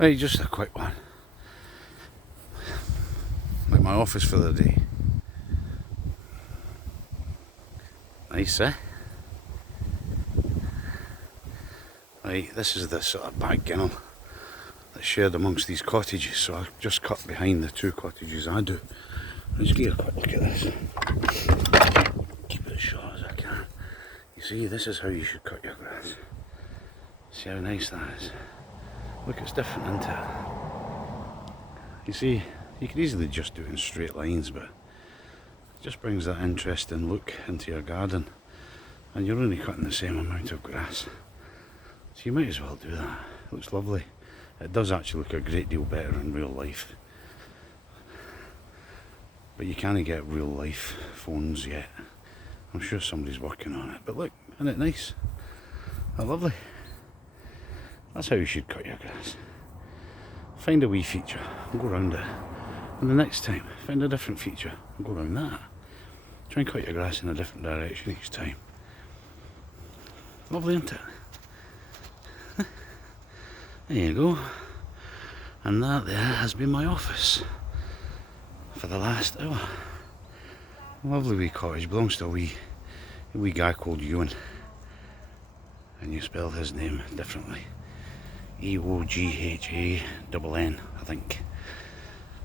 Right, just a quick one. Like my office for the day. Nice, eh? Right, this is the sort of back ginnel that's shared amongst these cottages, so I've just cut behind the two cottages I do. I'll just get a quick look at this. Keep it as short as I can. You see, this is how you should cut your grass. See how nice that is? Look, it's different, isn't it? You see, you could easily just do it in straight lines, but it just brings that interesting look into your garden, and you're only cutting the same amount of grass. So you might as well do that. It looks lovely. It does actually look a great deal better in real life. But you can't get real life phones yet. I'm sure somebody's working on it. But look, isn't it nice? Isn't that lovely? That's how you should cut your grass. Find a wee feature and go around it. And the next time, find a different feature and go around that. Try and cut your grass in a different direction each time. Lovely, isn't it? There you go. And that there has been my office for the last hour. Lovely wee cottage. Belongs to a wee guy called Ewan. And you spell his name differently. Eoghan, I think.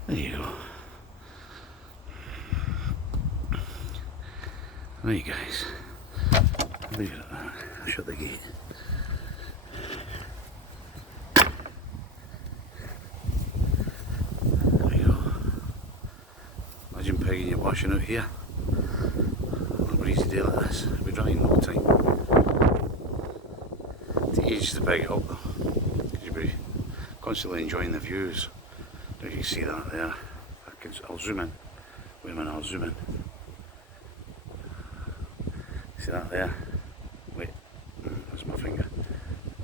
There you go. Right guys. I'll leave it at that. I'll shut the gate. Imagine pegging your washing out here on a breezy day like this. It'll be drying no time. It takes ages to peg it up though, because you'll be constantly enjoying the views. If you can see that there, I'll zoom in. Wait a minute, I'll zoom in. See that there? Wait, that's my finger.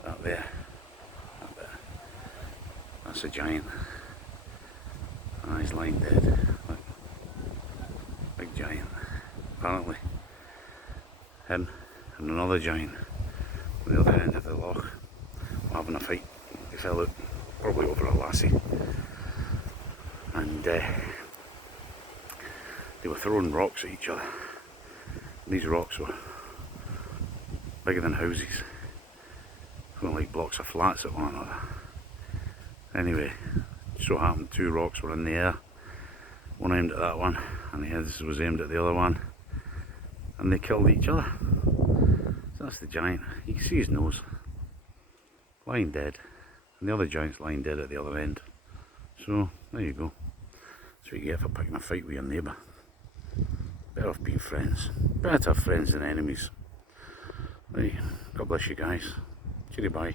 That there. That there. That's a giant. Ah, he's lying dead. Look. Big giant. Apparently. Him and another giant at the other end of the loch were having a fight. They fell out, probably over a lassie. And they were throwing rocks at each other. And these rocks were bigger than houses. Throwing like blocks of flats at one another. Anyway, it so happened two rocks were in the air. One aimed at that one, and the other was aimed at the other one. And they killed each other. So that's the giant. You can see his nose. Lying dead. And the other giant's lying dead at the other end. So, there you go. That's what you get for picking a fight with your neighbour. Better off being friends. Better to have friends than enemies. Right, God bless you guys. Cheery bye.